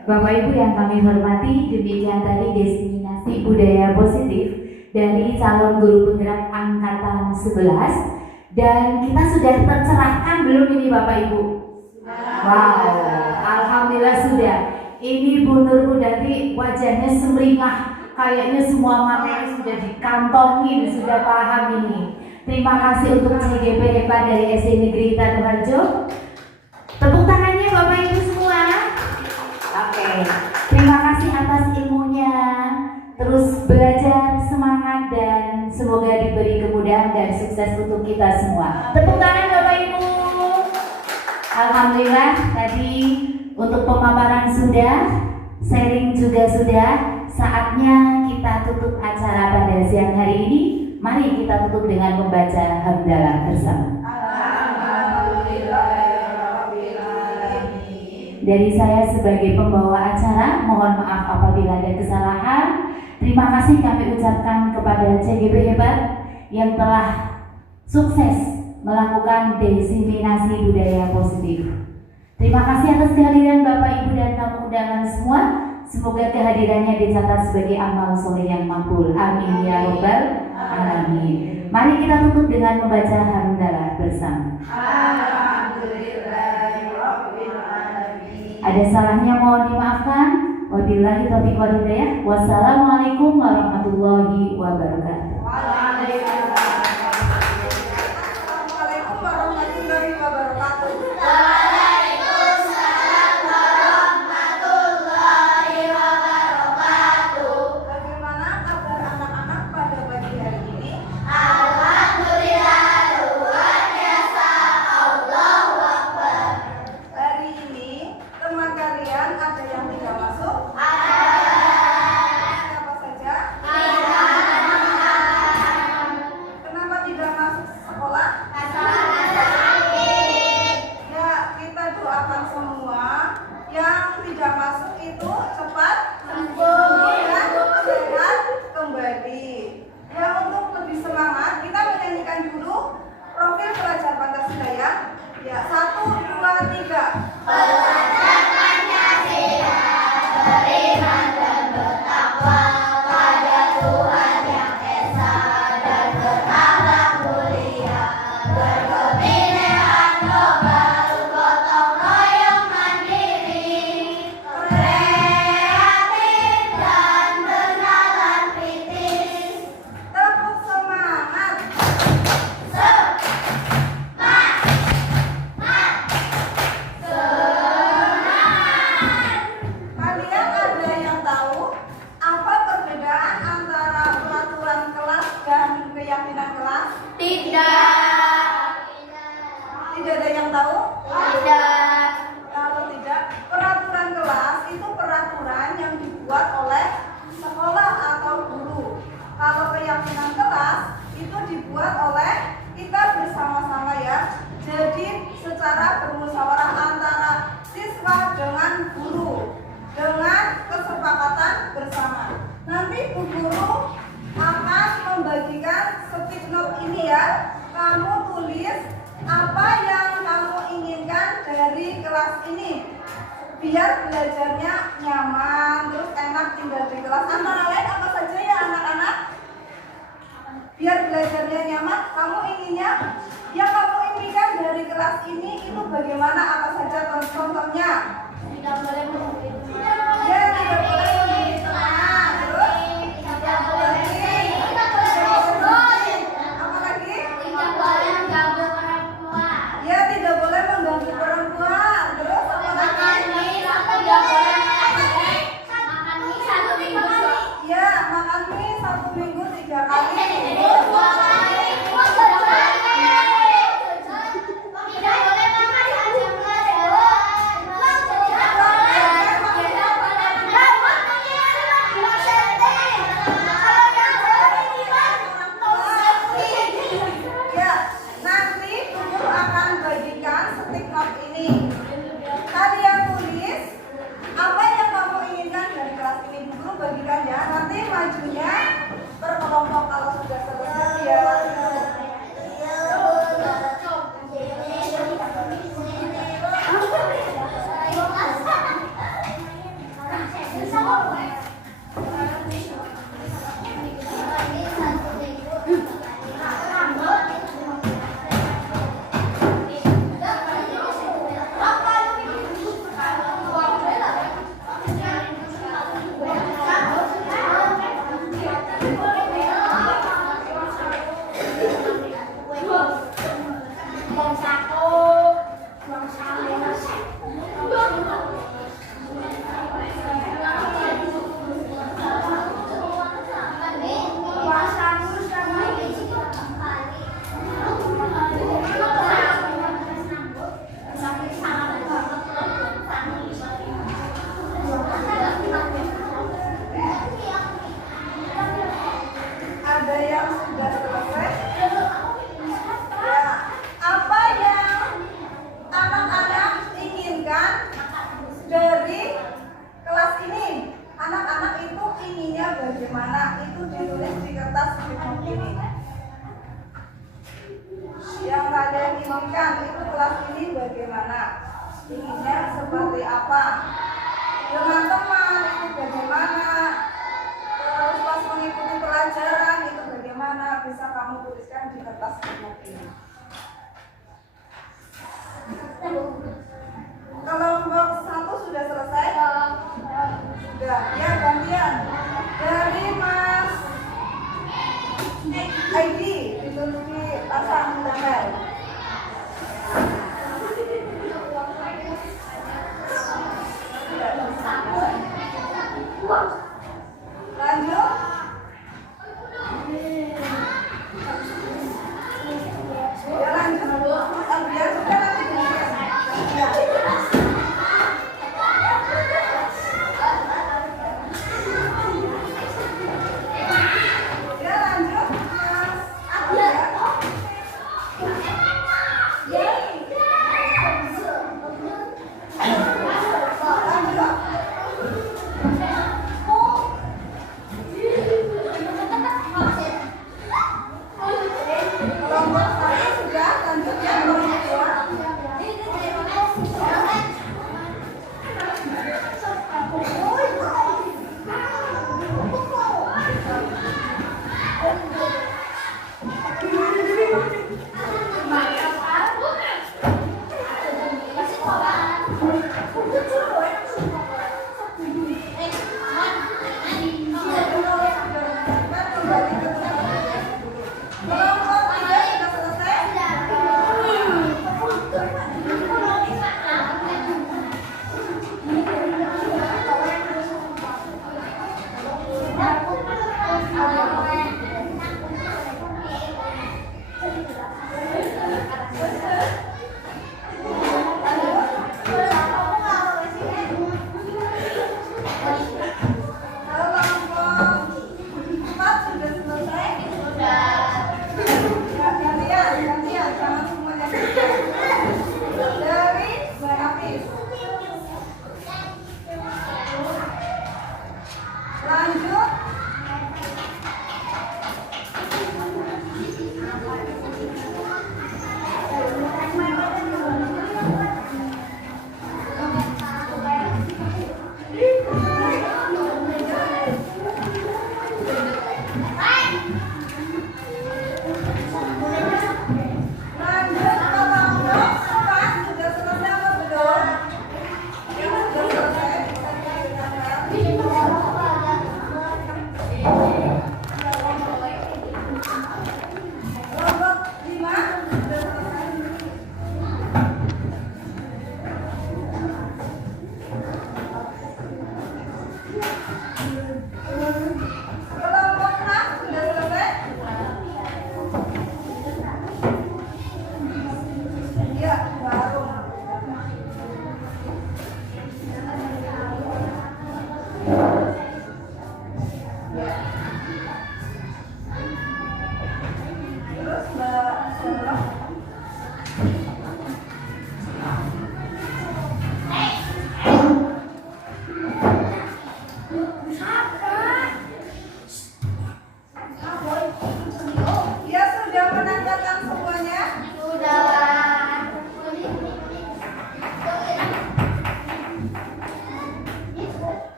Bapak Ibu yang kami hormati, demikian tadi diseminasi budaya positif dari calon guru penggerak angkatan 11. Dan kita sudah tercerahkan belum ini Bapak Ibu? Wow, alhamdulillah sudah. Ini Bu Nur Hudati wajahnya sumringah, kayaknya semua materi sudah dikantongin, sudah paham ini. Terima kasih untuk CGP hebat dari SD Negeri Tanuharjo. Tepuk tangannya Bapak Ibu semua. Oke, terima kasih atas ilmunya. Terus belajar, semangat, dan semoga diberi kemudahan dan sukses untuk kita semua. Tepuk tangan Bapak Ibu. Alhamdulillah tadi untuk pemaparan sudah, sharing juga sudah. Saatnya kita tutup acara pada siang hari ini. Mari kita tutup dengan membaca hamdalah bersama. Dari saya sebagai pembawa acara, mohon maaf apabila ada kesalahan. Terima kasih kami ucapkan kepada CGP hebat yang telah sukses melakukan diseminasi budaya positif. Terima kasih atas kehadiran Bapak Ibu dan tamu undangan semua. Semoga kehadirannya dicatat sebagai amal soleh yang makbul. Amin ya rabbal alamin. Mari kita tutup dengan membaca hamdalah bersama. Ada salahnya mohon dimaafkan. Wabillahi taufiq wal hidayah. Wassalamualaikum warahmatullahi wabarakatuh. Assalamualaikum warahmatullahi wabarakatuh. Bagaimana kabar anak-anak pada pagi hari ini? Hari ini teman kalian ada yang tidak masuk? Siapa saja? tidak masuk itu cepat sembuh dan sehat kembali. Ya, untuk lebih semangat kita menyanyikan dulu profil pelajar Pancasila ya. Ya, 1, 2, 3. Pelajar Pancasila beriman dan bertakwa pada Tuhan Yang Esa dan berakhlak mulia, berkebinekaan global, gotong royong mandiri, kreatif dan bernalar kritis. Tepuk semangat. Kalian ada yang tahu apa perbedaan antara peraturan kelas dan keyakinan kelas? Tidak. Tidak ada yang tahu? Tidak. Kalau tidak, peraturan kelas itu peraturan yang dibuat oleh sekolah atau guru. Kalau keyakinan kelas itu dibuat oleh kita bersama-sama ya. Jadi secara bermusyawarah antara siswa dengan guru dengan kesepakatan bersama. Nanti Bu Guru akan membagikan speech note ini ya. Kamu tulis apa yang kamu inginkan dari kelas ini biar belajarnya nyaman, terus enak tinggal di kelas. Antara lain apa saja ya anak-anak? Biar belajarnya nyaman, kamu inginnya yang kamu inginkan dari kelas ini itu bagaimana? Apa saja contohnya? Tidak boleh mengganggu. Ya, tidak boleh mengganggu teman. Terus? Tidak boleh. Apa lagi? Tidak boleh mengganggu orang tua. Ya, tidak boleh mengganggu perempuan. Terus apa lagi? Tidak boleh makan mie 1 minggu. Ya, makan mie 1 minggu 3 kali. Tidak boleh makan jam Ya, nanti guru akan bagikan stick note ini. Kalian tulis apa yang kamu inginkan dari kelas ini. Guru bagikan ya. Nanti majunya per kelompok kalau sudah selesai ya. Ada yang sudah selesai? Ya, apa yang anak-anak inginkan dari kelas ini? Anak-anak itu inginnya bagaimana? Itu ditulis di kertas speech ini. Yang kalian inginkan itu kelas ini bagaimana? Inginnya seperti apa? Dengan teman itu bagaimana? Terus pas mengikuti pelajaran itu bagaimana? Bisa kamu tuliskan di kertas speech ini. Kelompok 1 sudah selesai? Sudah. Ya, gantian. Dari Mas ID ditulis di pasang tempel. Lanjut. Ya, lanjut. Ya, sudah nanti. Ya.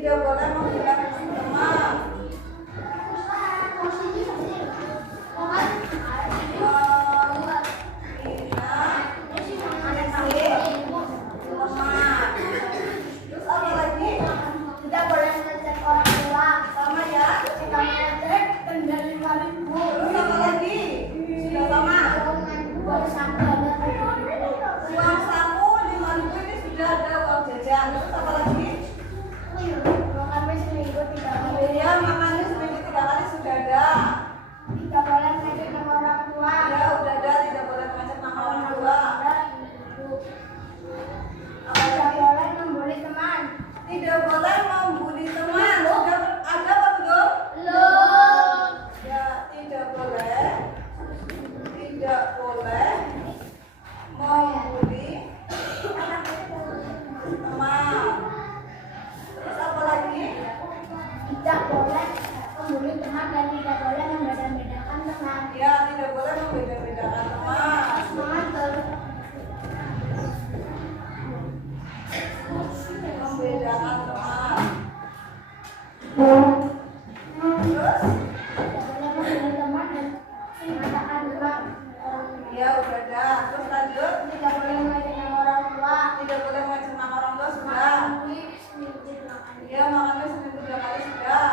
Tidak boleh menggunakan teman. Ya, tidak boleh membeda-bedakan teman. Membedakan teman. Terus? Ya, udah dah. Terus lanjut. Tidak boleh mengajak nama orang tua. Tidak boleh mengajak nama orang tua sudah. Ya, makannya seminggu 2 kali sudah.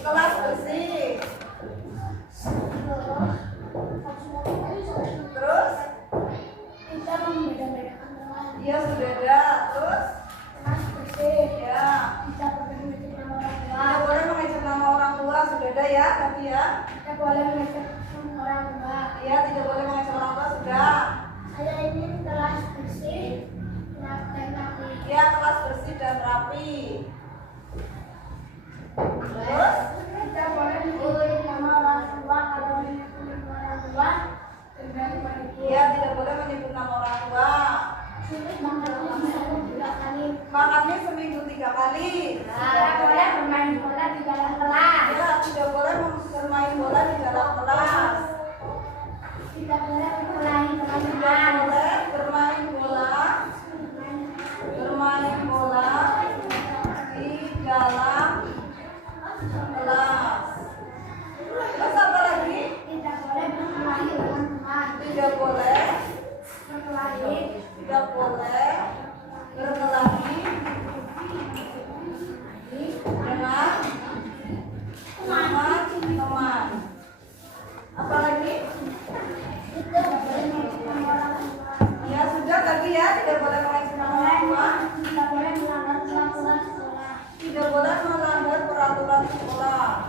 Kelas bersih. Terus? Tidak membeda-bedakan teman. Ya, sudah dah. Terus? Kelas bersih. Ya. Tidak boleh mengajak nama orang tua. Tidak boleh mengajak nama orang tua sudah dah ya, tadi ya. Tidak boleh mengajak orang tua. Ya, tidak boleh mengajak orang tua sudah. Saya ingin kelas bersih dan rapi. Ya, kelas bersih dan rapi. Terus? Tidak boleh menyebut nama orang tua. Kalau menyebut nama orang tua kembali pergi. Ya, tidak boleh menyebut nama orang tua. Makannya bisa 3 kali. Makannya seminggu 3 kali. Tidak boleh bermain bola di dalam kelas. Ya, tidak boleh bermain bola di dalam kelas. Tidak boleh mengulangi Tidak teman-teman. boleh bermain bola di dalam kelas. Terus apa lagi? Tidak boleh berkelahi teman-teman. Tidak boleh Berkelahi. Tidak boleh berkelahi dengan teman-teman. Apa lagi? Tidak boleh mengajak nama orang tua. Ya sudah tadi ya, tidak boleh mengajak nama orang tua. Tidak boleh melanggar peraturan sekolah. Tidak boleh melanggar peraturan sekolah.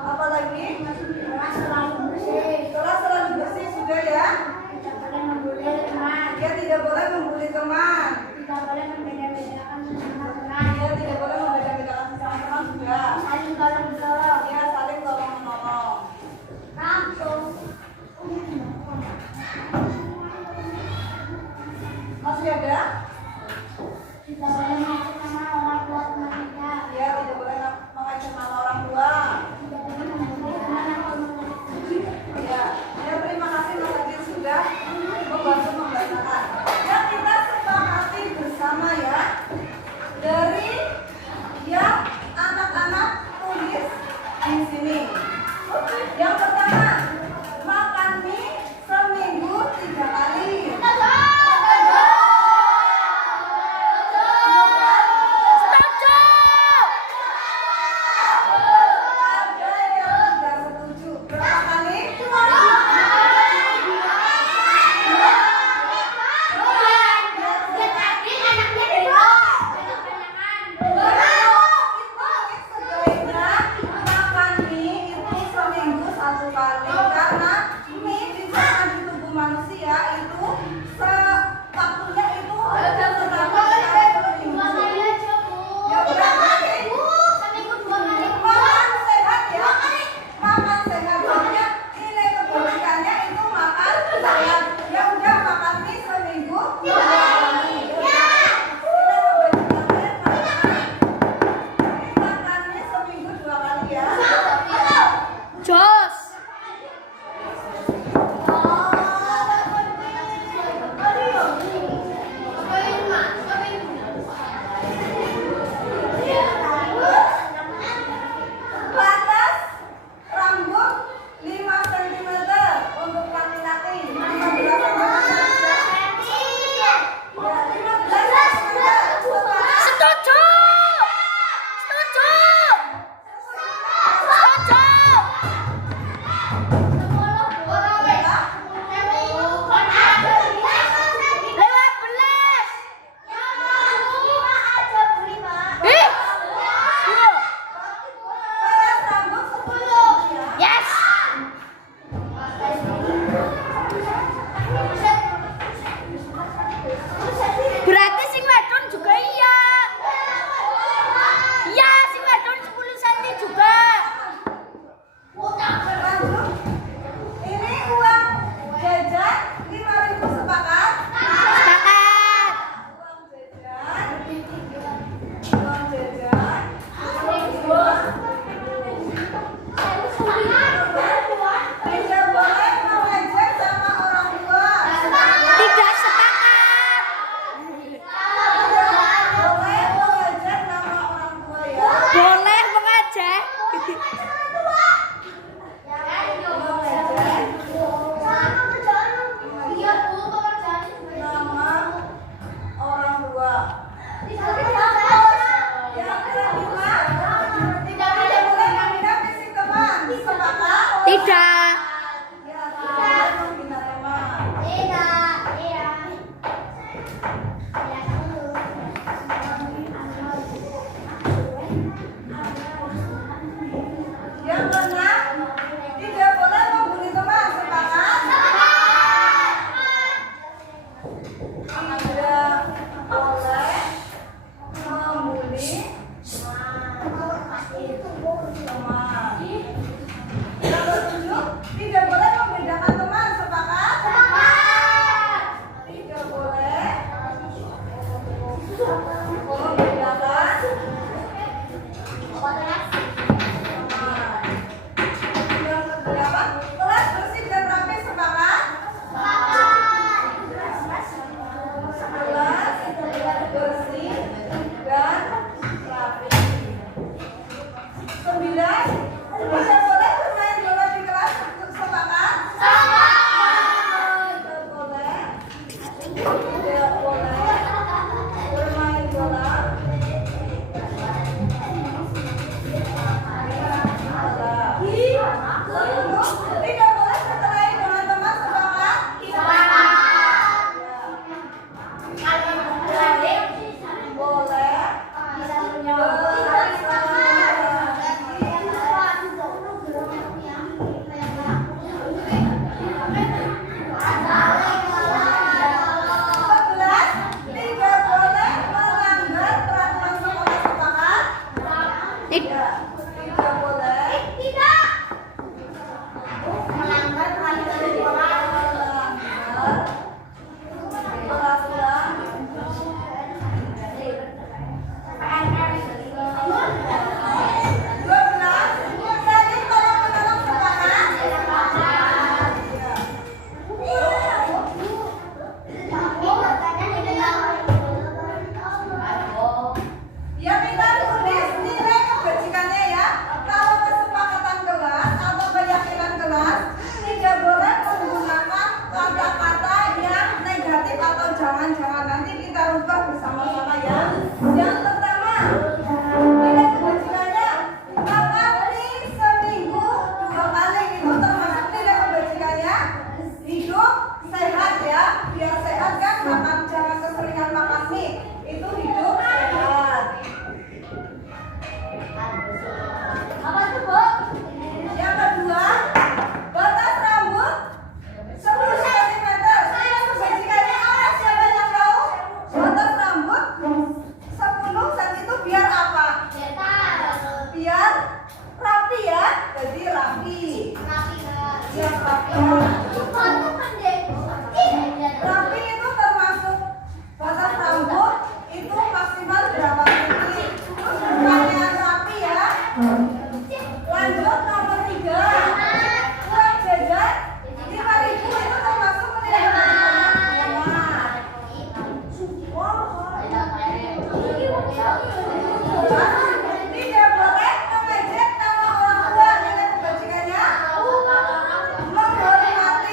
Apa lagi? Kelas selalu bersih. Kelas selalu bersih sudah ya. Tidak boleh membuli teman. Dia tidak boleh membuli teman. Tidak boleh membeda-bedakan sesama teman. Dia tidak boleh membeda-bedakan sesama teman sudah. Saling tolong-menolong. Dia saling tolong menolong. Langsung. Masih ada? Tidak boleh mengajak nama orang tua teman kita. Dia tidak boleh mengajak nama orang tua. Tidak boleh membuli teman atau mengajak. Ya, ya terima kasih Mas Adil sudah membantu membacakan. Ya kita sepakati bersama ya dari yang anak-anak tulis di sini. Yang pertama, makan mie seminggu 3 kali. Ada yang tidak setuju. Berapa kali? Sebaiknya makan mie itu seminggu 1 Tidak. Ya, tidak membina teman. Yang keenam, tidak boleh membuli teman. Sepakat? Tidak boleh membuli teman. Yang ketujuh, tidak boleh membedakan teman. Sepakat? Tidak boleh membedakan teman. Yang kedelapan, kelas bersih dan rapi. Sepakat? Kelas bersih dan rapi. 9, tidak boleh bermain bola di kelas. Sepakat? Tidak boleh bermain bola. Tidak boleh berkelahi dengan teman. Sepakat? Boleh tidak boleh melanggar peraturan sekolah. Sepakat? Tidak boleh ya, kita tulis nilai kebajikannya ya. Kalau kesepakatan kelas atau keyakinan kelas, tidak boleh menggunakan kata-kata yang negatif atau jangan-jangan. Nanti kita rubah bersama-sama ya. Yang pertama, nilai kebajikannya makan mie seminggu 2 kali. Itu termasuk nilai kebajikannya. Hidup sehat ya, biar sehat kan, makan jangan keseringan makan mie. Itu hidup sehat. Yang kedua, batas rambut 10 cm. Kebajikannya apa? Siapa yang tahu? Batas rambut 10 cm itu biar apa? Biar rapi ya. Jadi rapi. Biar rapi. Rapi itu termasuk batas rambut itu maksimal berapa cm? Terus pertanyaan rapi ya. Lanjut nomor 3, uang jajan 5.000 itu termasuk nilai kebajikan. Tidak boleh mengejek nama orang tua. Nilai kebajikannya menghormati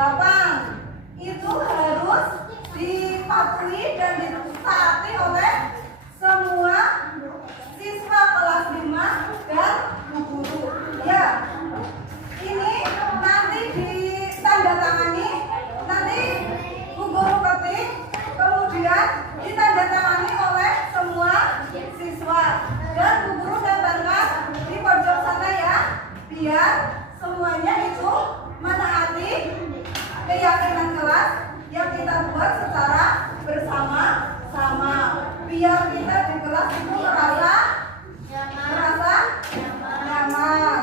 8. Itu harus dipatuhi dan ditaati oleh semua siswa kelas 5 dan bu guru. Ya, ini nanti ditandatangani, nanti bu guru ketik, kemudian ditandatangani oleh semua siswa dan bu guru gambarkan di pojok sana ya, biar semuanya itu menaati keyakinan kelas yang kita buat secara bersama-sama, biar kita di kelas itu merasa nyaman.